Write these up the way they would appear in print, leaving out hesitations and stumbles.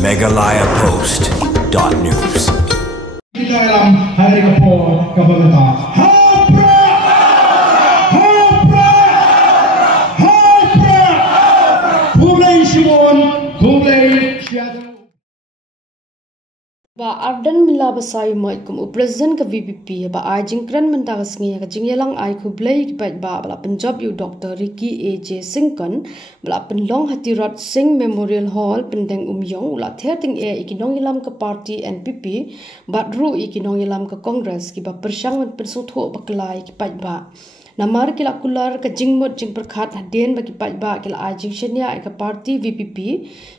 megalayapost.news. Kita dalam hari kapal pemerintah. Hapra! Hapra! Hapra! Kulay Shimon, kulay Shiyadro. Ba Ardan Mila Basai Moit kum President ka VPP ba ajing kran mentagas ngi ka jingyelang ai khu blai ki ba bala Punjab yu Dr. Ricky AJ Singkon bala penlong Hatirot Singh Memorial Hall pendeng umyong ula therting ikinong ilam ka party NPP badru ikinong ilam ka Congress ki ba persang mat persutho baklai ki ba namar kila kular ka jingmot jing perkhat hadien bagi ba kila ajing shenya ka party VPP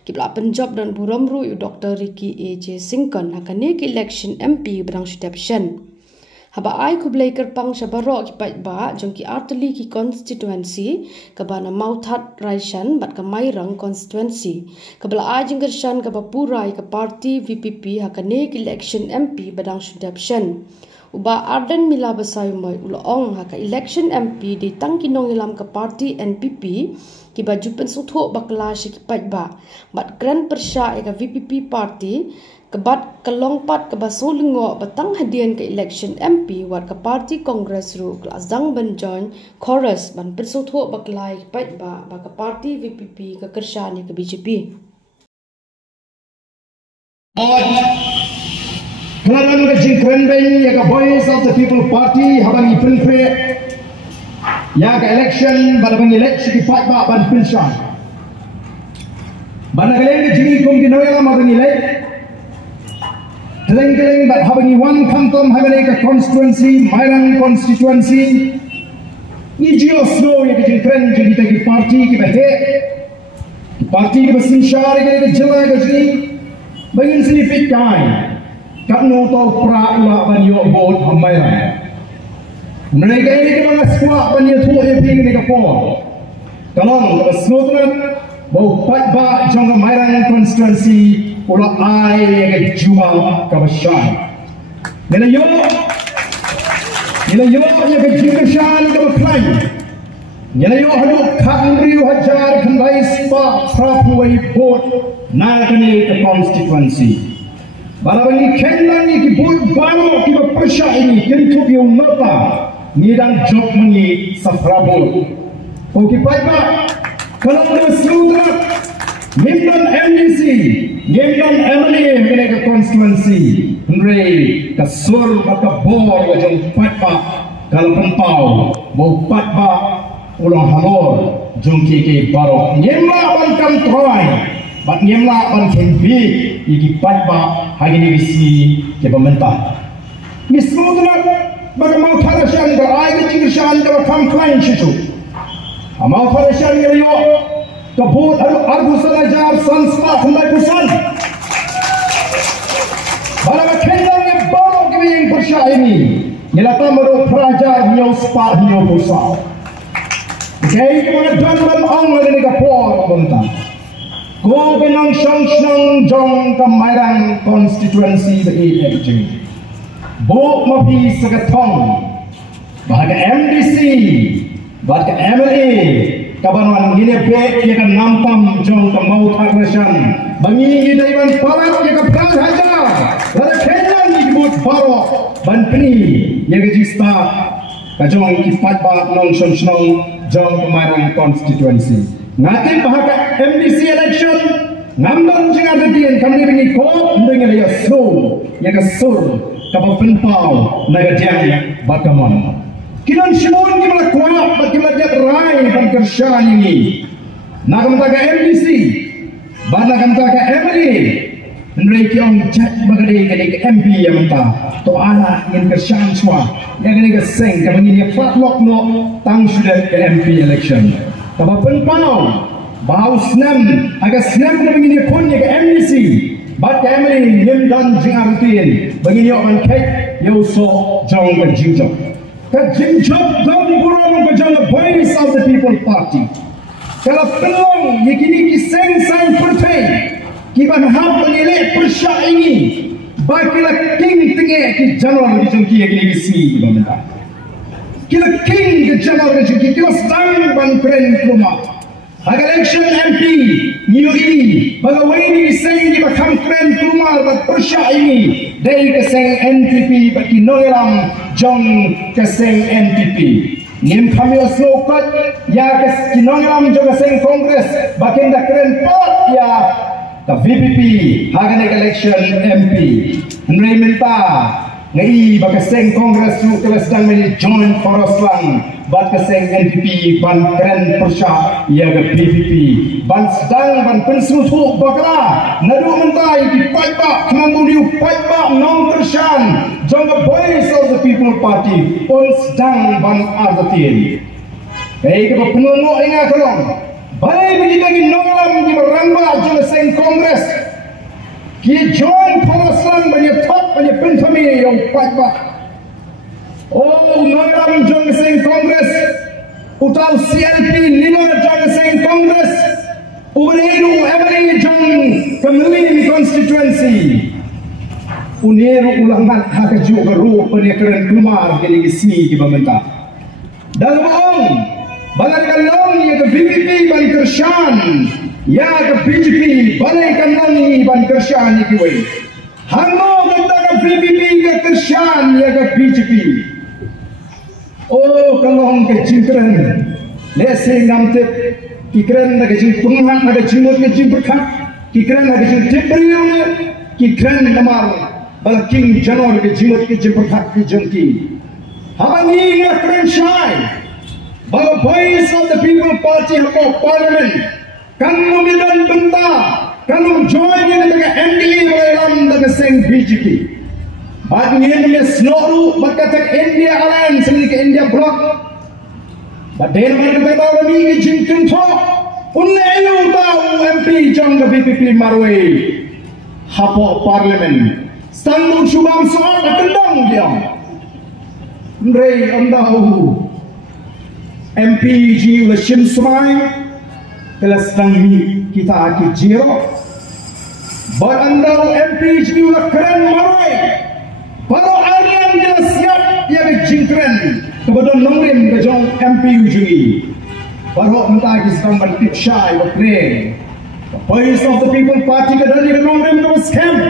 ki bala Punjab dan Buramru yu Dr. Ricky AJ Singkon hakane ki election MP berang shudapshan haba ai kublai kerpang shabaro ki ba jong ki artli ki constituency ka bana mauthat raishan bat ka mairang constituency ka bala ajing gershan ka bapurai ka party VPP hakane ki election MP berang shudapshan Uba Ardan Mila Basai Moy Ulong haka election MP di tangkinong ilam ka party NPP ki baju pensutho bakla shi ki ba bat grand persya ka VPP party ke bat kalongpat ke basolingo batang hadian ke election MP wat ka party Congress ru klazang banjon chorus ban pensutho bakla ki ba ka party VPP ka kersya ni ke BJP Kelaran ke jingkren beng ya ke Voice of the People Party habang ipilpre ya ke election balabang election ki fight ba ban pilshan banagaling ke jingi kum ginoya habang elect keleng bat habang one kantom habang ke constituency Mairang constituency ijio slow ya ke jingkren jingi ki party ki bahe party ki basinshar ke jela ke jingi bangin snifit kai Kakno tau pra ula banyo vote hamaya. Mereka ini kena squat banyo tu ping ni kapor. Kalong snotran bau pat ba jong Mairang constituency ula ai ke juma kabashan. Nila yo ya ke jingkashan kabaklan. Nila yo hadu khandriu hajar khandai spa prapuai vote na kani ke constituency. Balabang ikenlan ni kibut balo kiba persya ini kentuk yung nota ngidang job mengi sa Prabot. O kipay ba? Kalau ada seludrat ngimdan MDC, ngimdan MLA menega constituency, nrei kasur baka bor wajong patba kalau pentau mau patba ulang halor jong kiki baro ngimla ban troy. Bat nyemla ban kempi iki patba hagi ni bisi ke pemerintah. Mismudna bag mau tharashan ga ai ke shan ga kam klain chichu. Mau tharashan ga yo ka bot argu sanajar sansta khandai pusan. Bala khendang ye baro ke yang persya ini. Nyelata mero prajar nyo spa nyo pusa. Kay mga danban ang ni ka por pemerintah. Go benang shang jong ka Mairang constituency the election. Bo mapi sagatong bahaga MDC bahaga MLA kabanwan gine be ya kan nampam jong ka mauthat rasyan bangi idaiban parat ya ka pran haja wala khenang ni but baro ban pni ya ka jista ka jong ki patba nong shang jong ka Mairang constituency Ngatin bahaga MDC election ngambang jing ardian kami ringi ko ndeng ya so ya ka sur ka penpau naga jang bakamon kinon simon ki mala kwa bagi mala rai ban kersya ini nagam taga MDC bana kam taga MLA ndrei kyong chat bagade ke MP ya menta to ana in kersyan swa ya gani ka seng ka mangin ya flat lock no tang sudah ke MP election Kabapan pau, bau senam, agak senam kita begini pun ya ke MDC, bat kami nyemdan jing artiin, begini orang kek, yo so jauh ke jingjok, dom burung ke jauh Voice of the People Party. Kalau pelong, ya kini kiseng sang partai, kiban hab mengelak persya ini, bakilah king tengah ki jalur di jengki ya kini bisi pemerintah. Kila king ke jalan ke jengki, kila sedang ban keren rumah. Haga election MP New E bagawai ni seng di bakam kren kumar bat persya ini dari keseng NPP bagi noelam jong keseng NPP nim kami oslokat ya kes noelam jong keseng Kongres bakin dah kren pot ya ke VPP haga election MP Henry minta ngai bakaseng Kongres su kelas dan meni join poros lang ban keseng NPP ban keren persya ia ke PPP ban sedang ban pensutu bakala nadu mentai di paipa kemanguni paipa non tersan jong the voice of the people party pun sedang ban ardatin kai ke penunu ingat tolong baik bagi nolam di meramba jong keseng Kongres ki join poros lang banyak top banyak pentami yang paipa. Oh, nolam jong keseng Kongres utau CLP lima jong keseng Kongres uberedu emani jong Kemlin constituency uneru ulangan hak juga ru penekaran keluar dari isi di pemerintah dalam bagai kalong ya ke VPP ban Kershan ya ke BJP bagai kalong ban Kershan ikiwe hango kita ke VPP ke Kershan ya ke BJP. Oh, kalau ke jingkran, lesi ngamtip, kikran nak jing pengat, nak jingmut ke jing berkat, kikran nak jing tipriu, kikran namar, balaking janor ke jingmut ke jing berkat ke jengki. Habangi nak keren syai, bala voice of the people party hako parliament, kamu midan benda, kamu join in dengan NDA dalam dengan seng BJP. Bagi India Snoru berkata India Alliance ini ke India Bloc. Badan berkata bahawa ini ke Jinkin Tok. Unleyu tahu MP jong ke VPP Marway. Hapo Parlimen. Sanggup subang soal kendang dia. Ndrei andahu. MP ji ula shim semai. Telah setanggi kita aki jiro. Barandahu MP ji ula keren Marway. Baru Aryan dia siap dia berjingkran kepada nongrim kejong MP ujungi. Baru mentah kisah bertip syai berkren. Voice of the people party kedali ke nongrim ke scam.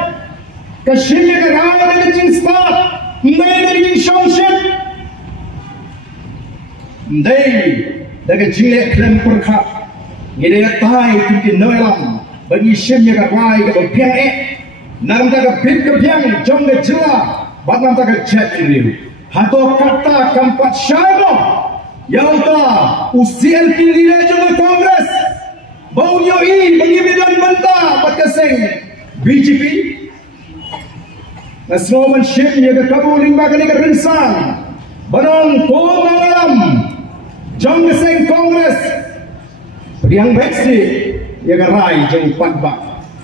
Keshimnya ke raya dari jing start. Ndai dari jing shongship. Ndai dari jing lek klem perkak. Ngidaya tai tuki noelam. Bagi shimnya ke raya ke berpiang Namta ke bit ke piang jong ke jelah. Batang tak jet ini, hato kata keempat syaibo, yang ta usian pilih jom Kongres, bau yoi bagi bidan mentah berkeseng BJP, nasromanship yang ke kabuling bagai ke rinsan, banong komalam, jom keseng Kongres, yang beksi yang rai jom patba,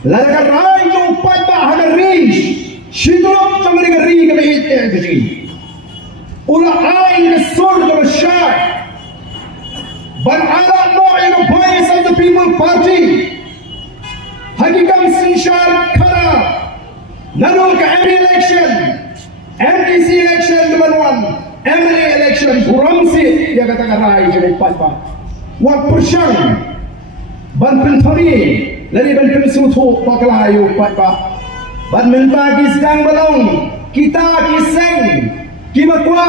lalu rai jom patba ada range. Shidrop sama dengan ri kami itu begini. Ulah ain kesur kami syai. Ban alat no yang voice of the people party. Hakikam sinsyar kara. Nalu ke MD election, MDC election number 1, MLA election kuramsi dia katakan rai jadi pat-pat. Wak persyang. Ban pentari, lari ban pensutu paklayu pat-pat. Ban minta kisang balong kita kisang kimakwa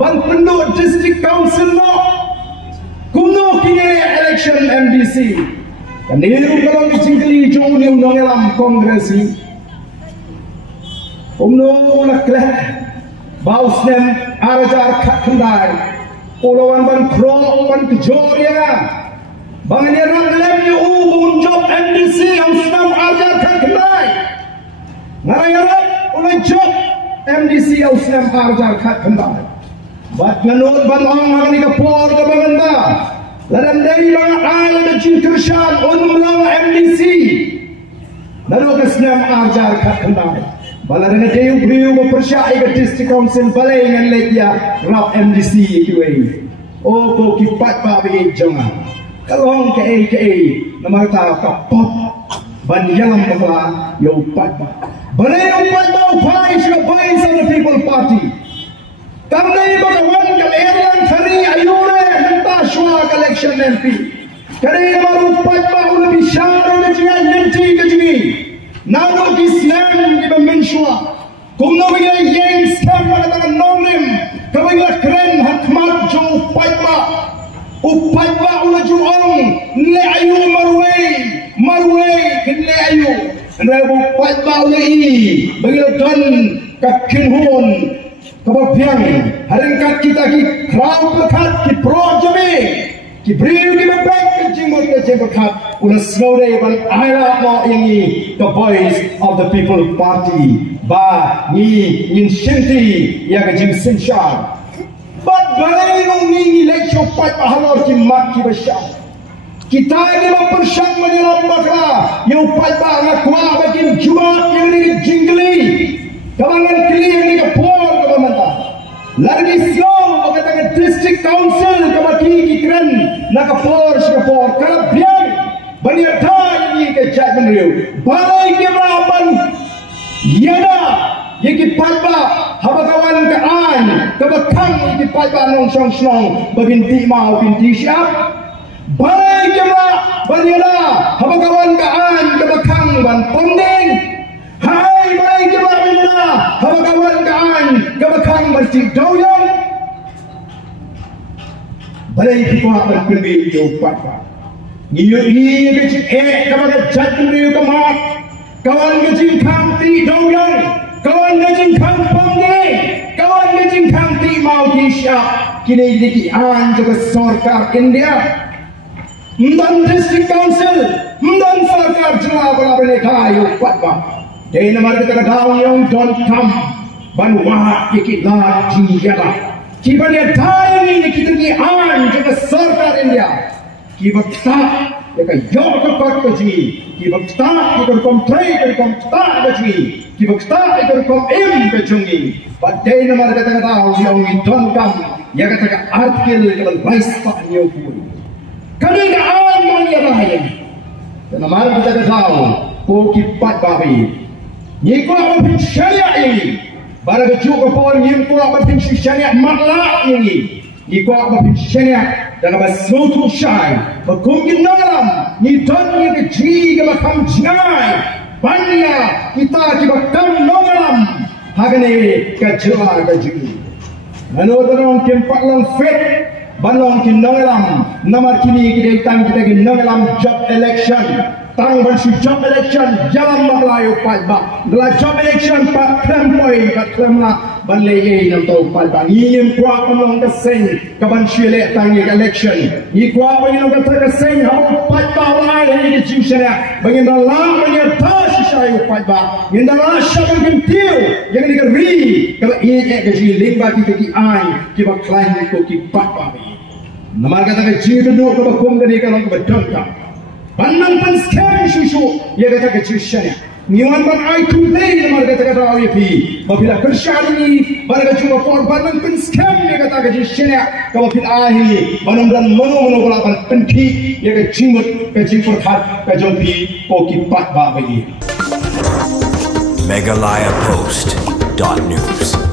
ban penduk district council no kuno kini election MDC kan niru kalau dicingkeli jong ni undang dalam kongres ni laklah bau snem arajar kat kendai ulawan ban kro ban kejoria bangan yang lem yu bunjob MDC yang snem arajar kat kendai Ngarayarap oleh job MDC Auslam Arjar kat kembali. Bat menurut banong hari kapor ke banganda. Ladam dari bang ayat dan Kershan unmulang MDC. Lalu Auslam Arjar kat kembali. Bala dengan deyu beriu berpersyai ke district council balai dengan legia rap MDC kiwei. Oh ko kipat pa bi jangan. Kalong ke nama kata kapot ban yalam bakla yo pat. Balai upat mau pai sila voice of the people party. Kami bagawan ke Erlang Fari ayure henta shua election MP. Kadang marupat bahu lebih syarah kecingan nanti kecini. Nano Islam kita mensua. Kumno bagi yang scam mengatakan nolim. Kabila keren hakmat jo upat ba. Upat ba ulah juang. Le ayu marway kene ayu. Anda upat ba ulah ini. Bagi dan kakinhun. Kebabiang. Haringkat kita ki kerau lekat ki projeme. Ki beriu ki mabek kejimut kejimut una slow day ban aila mo ini the voice of the people party ba ni in shinti ya kejim sinsha but balai nong ni election pat pahalor ki mat ki basha kita ni mempersyang menyelam bakra yang pat ba ngakwa bakin jumat yang ni jingli kawangan clear ni ke por kawan lagi slow kata district council kabaki keren nakapor kalau biang bani ada ini ke judgment review balai ke berapan yana yang kipalba habagawan ke an kabakang yang kipalba nong song baginti mau binti siap balai ke bani ada habagawan ke an kabakang ban pondeng hai balai ke bani ada habagawan ke an kabakang bercik doyan balai kita akan pergi jauh pada niyo ini kecil kawan jatuh niyo kemat kawan kecil kanti doyan kawan kecil kampungnya kawan kecil kanti mau kisah kini jadi anjur sarkar India dan district council dan sarkar jelas berapa kayu pada jadi nama kita tahu yang don't come ban wah ikut lagi jaga kibanya tahu ini kita ni anjur sarkar India kibakta ka yo ka pat ka ji kibakta ka kom trai ka kom ta ka ji kibakta ka kom em ka jungi padai na mar ka ta da yo ni don kam ya ka ta artikel ka vice pa yo ku kami ka awan mo ni ba ya na mar ka ta da ko ki pat ba bi ni ko ba pin sharia ini bara ka ju ko por ni ko ba pin sharia matla ini ni ko ba pin sharia dalam sesuatu syai, berkumpulan dalam ni dunia kecil kita kam cinai, banyak kita kam dalam, hagane kacau kacau. Menurut orang tempat lang fit, balong dalam, nama kini kita tang kita dalam job election. Tang bersu job election jalan Melayu Palba. Dalam job election pak klempoi pak klemla balai nam tau Palba. Ini kuat menong keseng kaban syelek tangi election. Ini kuat menong keseng hau Palba lai ini jingshana. Baginda lang menyerta sisai Palba. Baginda lang syabang kentiu yang digeri kalau ini gaji lingba kita ki ai kita klaim ko ki Palba. Nama kata gaji duduk kalau kum dari kalau bedongka. Banang pan scam susu ya kata kecilnya. Niwan ban ai tunai nama kata kata awal pi. Bila kershani barang cuma korban pan scam ya kata kecilnya. Kalau pin ahi banang dan mano balapan penki ya kecimut kecimut hat kejompi koki pat ba bagi. Megalayapost.news